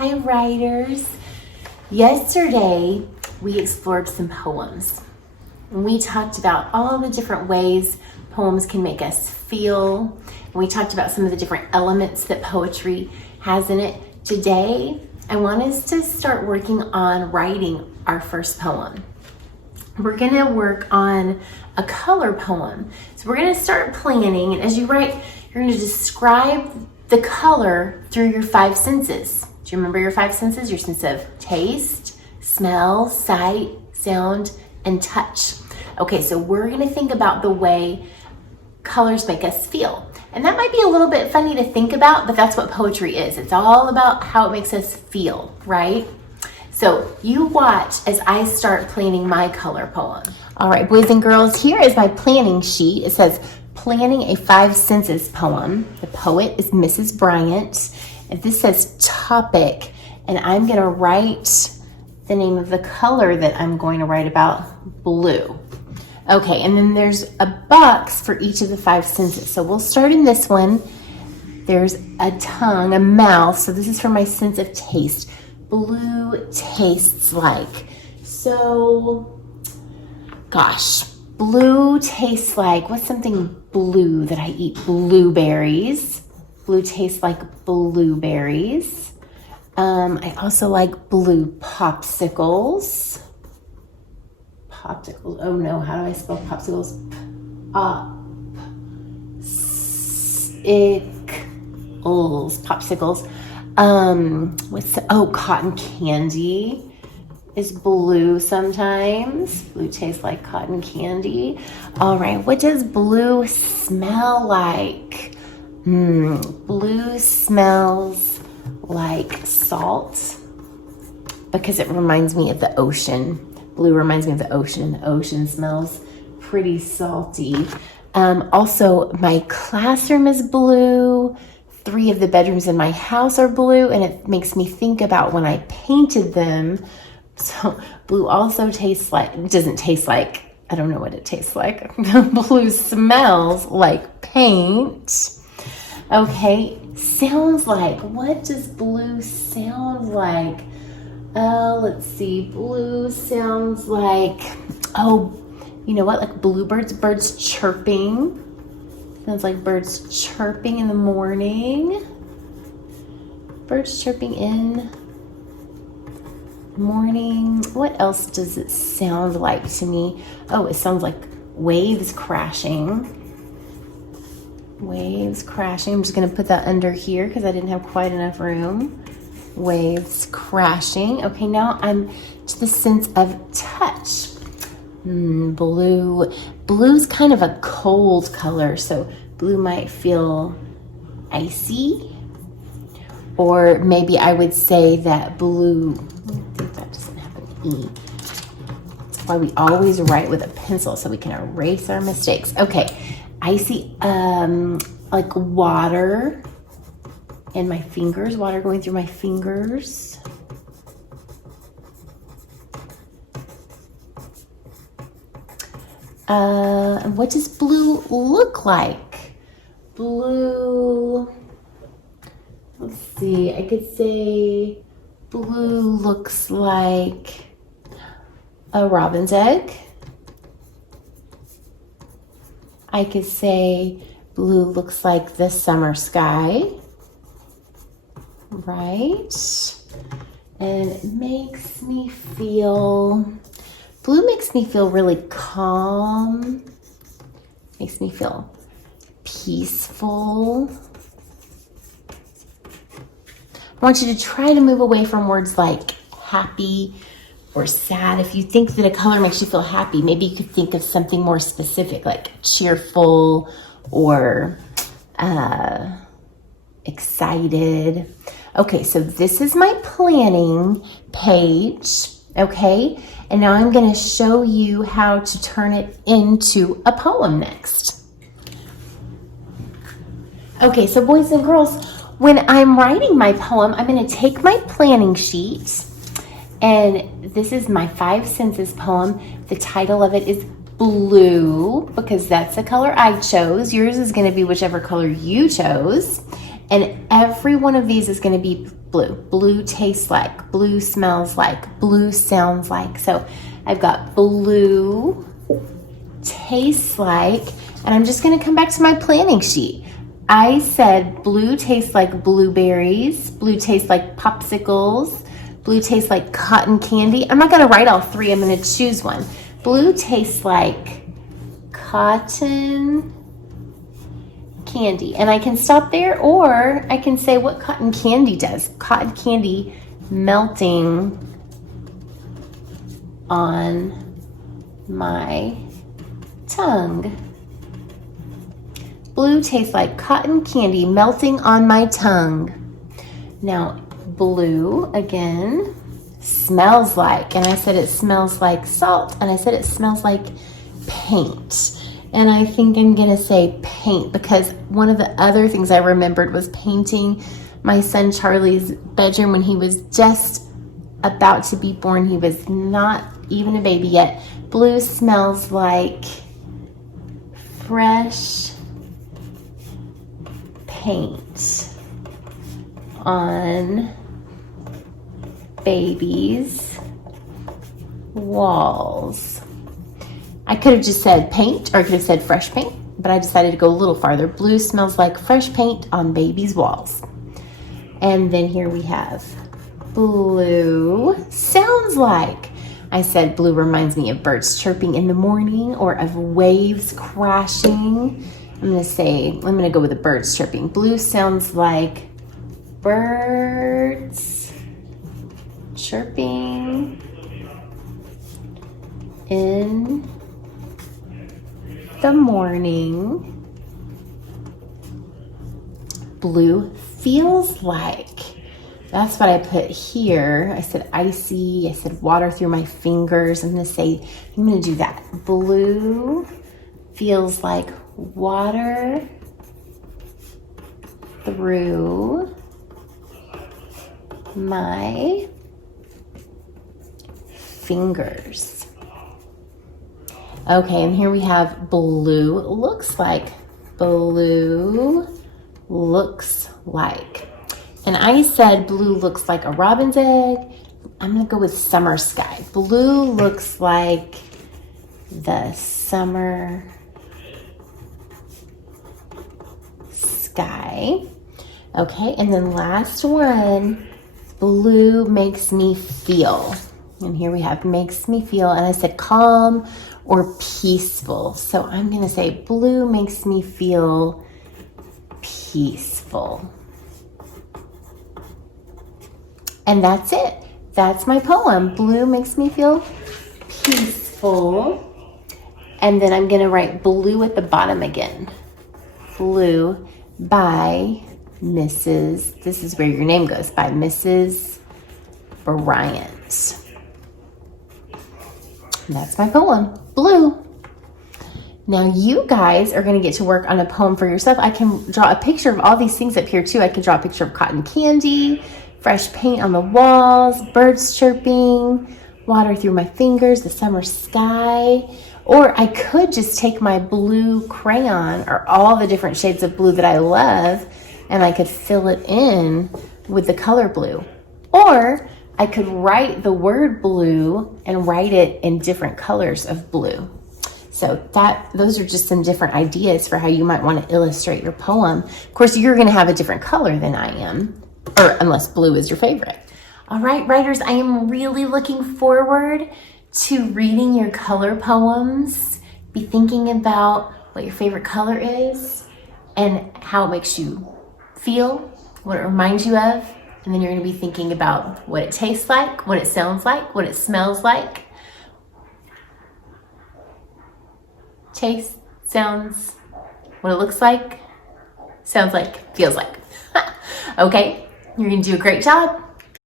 Hi, writers. Yesterday, we explored some poems. We talked about all the different ways poems can make us feel. And we talked about some of the different elements that poetry has in it. Today, I want us to start working on writing our first poem. We're gonna work on a color poem. So we're gonna start planning, and as you write, you're gonna describe the color through your five senses. Do you remember your five senses? Your sense of taste, smell, sight, sound, and touch. Okay, so we're gonna think about the way colors make us feel. And that might be a little bit funny to think about, but that's what poetry is. It's all about how it makes us feel, right? So you watch as I start planning my color poem. All right, boys and girls, here is my planning sheet. It says, planning a five senses poem. The poet is Mrs. Bryant. And this says topic, and I'm gonna write the name of the color that I'm going to write about, blue. Okay, and then there's a box for each of the five senses. So we'll start in this one. There's a tongue, a mouth. So this is for my sense of taste. Blue tastes like. So, gosh, blue tastes like, what's something blue that I eat? Blueberries. Blue tastes like blueberries. I also like blue popsicles. Popsicles. Oh no, how do I spell popsicles? Popsicles. Cotton candy is blue sometimes. Blue tastes like cotton candy. All right, what does blue smell like? Blue smells like salt because it reminds me of the ocean. Blue reminds me of the ocean. The ocean smells pretty salty. Also, my classroom is blue. 3 of the bedrooms in my house are blue, and it makes me think about when I painted them. So blue also tastes like, it doesn't taste like, I don't know what it tastes like. Blue smells like paint. Okay, sounds like, what does blue sound like? Let's see, blue sounds like, you know what, like bluebirds, birds chirping. Sounds like birds chirping in the morning. Birds chirping in the morning. What else does it sound like to me? Oh, it sounds like waves crashing. Waves crashing. I'm just gonna put that under here because I didn't have quite enough room. Waves crashing. Okay, now I'm to the sense of touch. Blue. Blue's kind of a cold color, so blue might feel icy. Or maybe I would say that blue, I think that doesn't have an E. That's why we always write with a pencil so we can erase our mistakes. Okay, icy, like water in my fingers, water going through my fingers. What does blue look like? Blue, let's see, I could say blue looks like a robin's egg. I could say blue looks like the summer sky, right? And it makes me feel, blue makes me feel really calm, makes me feel peaceful. I want you to try to move away from words like happy or sad. If you think that a color makes you feel happy, maybe you could think of something more specific like cheerful or excited. Okay, so this is my planning page, okay? And now I'm gonna show you how to turn it into a poem next. Okay, so boys and girls, when I'm writing my poem, I'm gonna take my planning sheet, and this is my five senses poem. The title of it is Blue, because that's the color I chose. Yours is gonna be whichever color you chose. And every one of these is going to be blue. Blue tastes like, blue smells like, blue sounds like. So I've got blue tastes like, and I'm just going to come back to my planning sheet. I said blue tastes like blueberries, blue tastes like popsicles, blue tastes like cotton candy. I'm not going to write all three. I'm going to choose one. Blue tastes like cotton candy. And I can stop there, or I can say what cotton candy does. Cotton candy melting on my tongue. Blue tastes like cotton candy melting on my tongue. Now, blue, again, smells like, and I said it smells like salt, and I said it smells like paint. And I think I'm gonna say paint, because one of the other things I remembered was painting my son Charlie's bedroom when he was just about to be born. He was not even a baby yet. Blue smells like fresh paint on baby's walls. I could have just said paint, or I could have said fresh paint, but I decided to go a little farther. Blue smells like fresh paint on baby's walls. And then here we have blue sounds like. I said blue reminds me of birds chirping in the morning or of waves crashing. I'm gonna go with the birds chirping. Blue sounds like birds chirping in the morning. Blue feels like. That's what I put here. I said icy. I said water through my fingers. I'm gonna do that. Blue feels like water through my fingers. Okay, and here we have blue looks like. Blue looks like. And I said blue looks like a robin's egg. I'm gonna go with summer sky. Blue looks like the summer sky. Okay, and then last one, blue makes me feel. And here we have makes me feel, and I said calm or peaceful. So I'm gonna say blue makes me feel peaceful. And that's it. That's my poem. Blue makes me feel peaceful. And then I'm gonna write blue at the bottom again. Blue by Mrs. This is where your name goes, by Mrs. Bryant. And that's my poem, Blue. Now you guys are gonna get to work on a poem for yourself. I can draw a picture of all these things up here too. I can draw a picture of cotton candy, fresh paint on the walls, birds chirping, water through my fingers, the summer sky. Or I could just take my blue crayon, or all the different shades of blue that I love, and I could fill it in with the color blue. Or I could write the word blue and write it in different colors of blue. So those are just some different ideas for how you might want to illustrate your poem. Of course, you're going to have a different color than I am, or unless blue is your favorite. All right, writers, I am really looking forward to reading your color poems. Be thinking about what your favorite color is and how it makes you feel, what it reminds you of. And then you're going to be thinking about what it tastes like, what it sounds like, what it smells like. Taste, sounds, what it looks like, sounds like, feels like. Okay, you're going to do a great job.